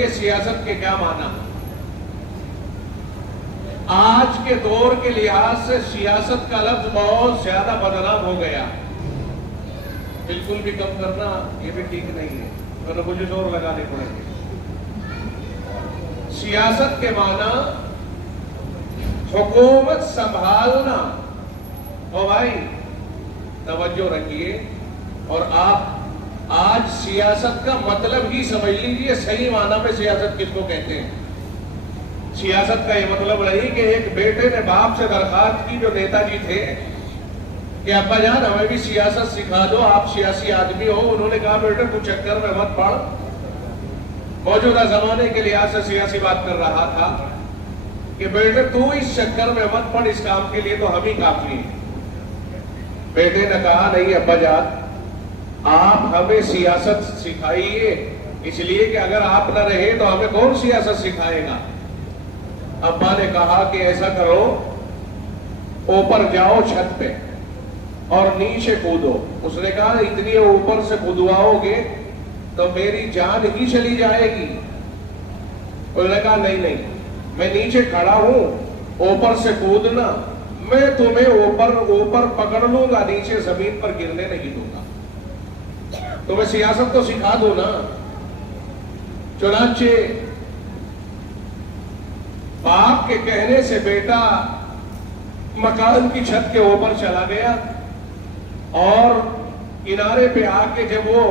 رکھیے سیاست کے کیا معنی. آج کے دور کے لحاظ سے سیاست کا لفظ بہت زیادہ بدنام ہو گیا. بالکل بھی کم کرنا یہ بھی ٹھیک نہیں ہے، ورنہ مجھے زور لگانے پڑیں گے. سیاست کے معنی حکومت سنبھالنا. او بھائی توجہ رکھیے، اور آپ آج سیاست کا مطلب ہی سمجھ لیجیے صحیح معنی میں سیاست کس کو کہتے ہیں. سیاست کا یہ مطلب نہیں کہ ایک بیٹے نے باپ سے درخواست کی جو نیتا جی تھے کہ ابا جان ہمیں بھی سیاست سکھا دو، آپ سیاسی آدمی ہو. انہوں نے کہا بیٹے تو چکر میں مت پڑ. موجودہ زمانے کے لحاظ سے سیاسی بات کر رہا تھا کہ بیٹے تو اس چکر میں مت پڑ، اس کام کے لیے تو ہم ہی کافی ہیں. بیٹے نے کہا نہیں ابا جان آپ ہمیں سیاست سکھائیے، اس لیے کہ اگر آپ نہ رہے تو ہمیں کون سیاست سکھائے گا. ابا نے کہا کہ ایسا کرو، اوپر جاؤ چھت پہ اور نیچے کودو. اس نے کہا اتنی اوپر سے کودواؤ گے تو میری جان ہی چلی جائے گی. اس نے کہا نہیں میں نیچے کھڑا ہوں، اوپر سے کودنا، میں تمہیں اوپر پکڑ لوں گا، نیچے زمین پر گرنے نہیں دوں گا. تمہیں سیاست تو سکھا دوں نا. چنانچہ باپ کے کہنے سے بیٹا مکان کی چھت کے اوپر چلا گیا اور کنارے پہ آ کے جب وہ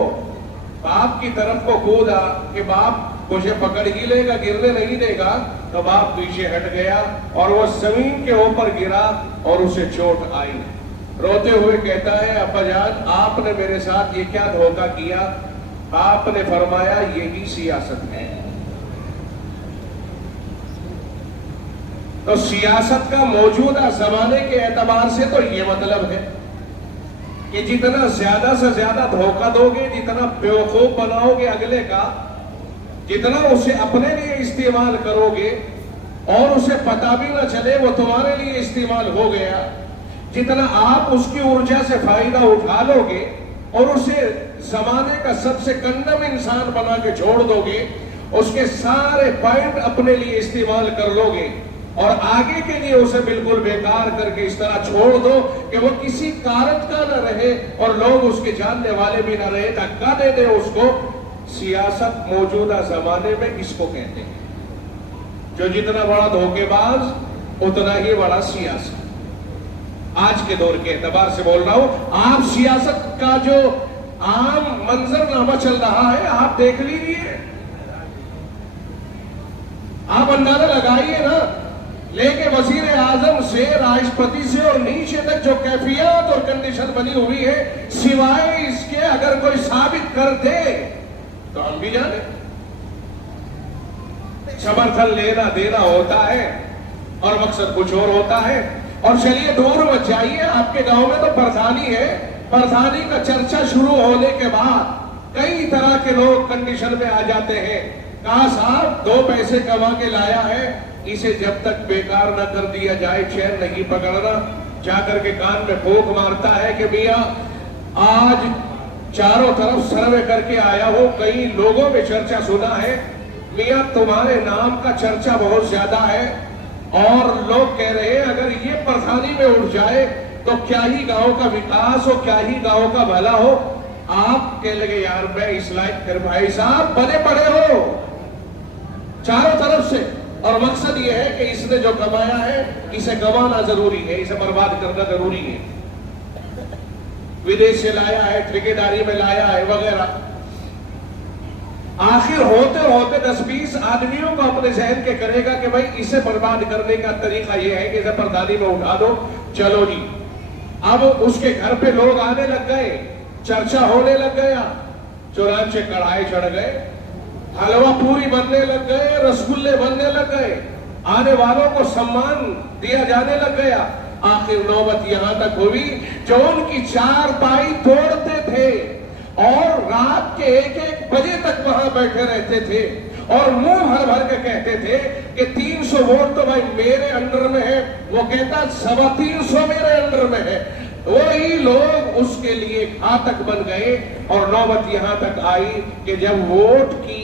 باپ کی طرف کو کودا کہ باپ مجھے پکڑ ہی لے گا، گرنے نہیں دے گا، تو باپ پیچھے ہٹ گیا اور وہ زمین کے اوپر گرا اور اسے چوٹ آئی. روتے ہوئے کہتا ہے ابا جان آپ نے میرے ساتھ یہ کیا دھوکہ کیا. آپ نے فرمایا یہی سیاست ہے. تو سیاست کا موجودہ زمانے کے اعتبار سے تو یہ مطلب ہے کہ جتنا زیادہ سے زیادہ دھوکہ دو گے، جتنا بیوقوف بناؤ گے اگلے کا، جتنا اسے اپنے لیے استعمال کرو گے اور اسے پتہ بھی نہ چلے وہ تمہارے لیے استعمال ہو گیا، جتنا آپ اس کی ارجا سے فائدہ اٹھا لو گے اور اسے زمانے کا سب سے کندم انسان بنا کے چھوڑ دو گے، اس کے سارے پوائنٹ اپنے لیے استعمال کر لو گے اور آگے کے لیے اسے بالکل بیکار کر کے اس طرح چھوڑ دو کہ وہ کسی کارت کا نہ رہے اور لوگ اس کے جاننے والے بھی نہ رہے، دھکا دے دے اس کو. سیاست موجودہ زمانے میں اس کو کہتے ہیں. جو جتنا بڑا دھوکے باز اتنا ہی بڑا سیاست. آج کے دور کے اعتبار سے بول رہا ہوں، آپ سیاست کا جو عام منظر نامہ چل رہا ہے آپ دیکھ لیجیے، آپ اندازہ لگائیے نا. لے کے وزیر اعظم سے راشٹرپتی سے اور نیچے تک جو کیفیات اور کنڈیشن بنی ہوئی ہے، سوائے اس کے اگر کوئی ثابت کر دے تو ہم بھی جانے. سمرتھن لینا دینا ہوتا ہے اور مقصد کچھ اور ہوتا ہے. اور چلیے دور مت جائیے، آپ کے گاؤں میں تو پردھانی ہے، پردھانی کا چرچا شروع ہونے کے بعد کئی طرح کے لوگ کنڈیشن میں آ جاتے ہیں. کہا صاحب 2 پیسے کما کے لایا ہے، اسے جب تک بیکار نہ کر دیا جائے چین نہیں پکڑنا. جا کر کے کان میں پھونک مارتا ہے کہ میاں آج چاروں طرف سروے کر کے آیا ہو، کئی لوگوں میں چرچا سنا ہے، میاں تمہارے نام کا چرچا بہت زیادہ ہے اور لوگ کہہ رہے ہیں اگر یہ پردھانی میں اٹھ جائے تو کیا ہی گاؤں کا وکاس ہو، کیا ہی گاؤں کا بھلا ہو. آپ کہہ لگے یار میں اس لائق کر، بھائی صاحب بنے پڑے ہو چاروں طرف سے، اور مقصد یہ ہے کہ اس نے جو کمایا ہے اسے گوانا ضروری ہے، اسے برباد کرنا ضروری ہے. ودیش سے لایا ہے، ٹھیکیداری میں لایا ہے وغیرہ. آخر ہوتے ہوتے 10-20 آدمیوں کو اپنے ذہن کے کرے گا کہ بھائی اسے برباد کرنے کا طریقہ یہ ہے کہ اسے پردھانی میں اٹھا دو. چلو جی، اب اس کے گھر پہ لوگ آنے لگ گئے، چرچا ہونے لگ گیا. چنانچہ کڑھائی چڑھ گئے، حلوہ پوری بننے لگ گئے، رسگلے بننے لگ گئے، آنے والوں کو سمان دیا جانے لگ گیا. آخر نوبت یہاں تک ہوئی جو ان کی 4 پائی توڑتے تھے اور رات کے 1-1 بجے تک وہاں بیٹھے رہتے تھے اور منہ بھر بھر کے کہتے تھے کہ 300 ووٹ تو بھائی میرے انڈر میں ہے، وہ کہتا 350 میرے انڈر میں ہے. وہی لوگ اس کے لیے گھاتک بن گئے اور نوبت یہاں تک آئی کہ جب ووٹ کی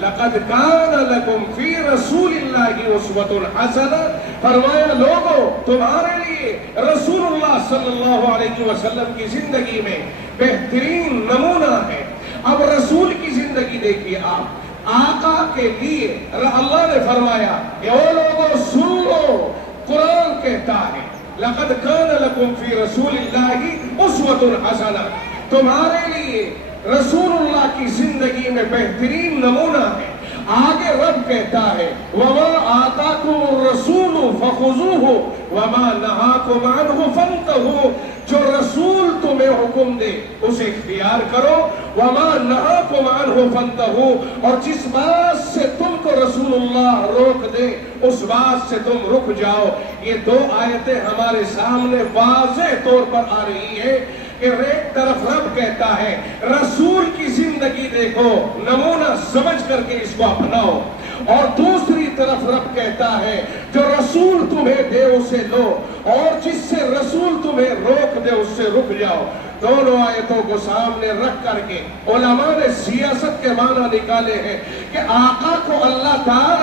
لقد کان لکم فی رسول اللہ اسوۃ حسنہ، فرمایا لوگوں تمہارے لیے رسول اللہ صلی اللہ علیہ وسلم کی زندگی میں بہترین نمونہ ہے۔ اب رسول کی زندگی دیکھیے آپ، آقا کے لیے اللہ نے فرمایا کہ او لوگوں سن لو، قرآن کہتا ہے لقد کان لکم فی رسول اللہ اسوۃ حسنہ، تمہارے لیے رسول اللہ کی زندگی میں بہترین نمونہ ہے۔ آگے رب کہتا ہے وَمَا آتَاكُمُ الرَّسُولُ فَخُذُوهُ وَمَا نَهَاكُمْ عَنْهُ فَانْتَهُوا، جو رسول تمہیں حکم دے اسے اختیار کرو، وَمَا نَهَاكُمْ عَنْهُ فَانْتَهُوا، اور جس بات سے تم کو رسول اللہ روک دے اس بات سے تم رک جاؤ۔ یہ دو آیتیں ہمارے سامنے واضح طور پر آ رہی ہے کہ ایک طرف رب کہتا ہے رسول کی زندگی دیکھو، نمونہ سمجھ کر کے اس کو اپناؤ، اور دوسری طرف رب کہتا ہے جو رسول تمہیں دے اسے لو، اور جس سے رسول تمہیں روک دے اس سے رک جاؤ۔ دونوں آیتوں کو سامنے رکھ کر کے علماء نے سیاست کے معنی نکالے ہیں کہ آقا کو اللہ تعالی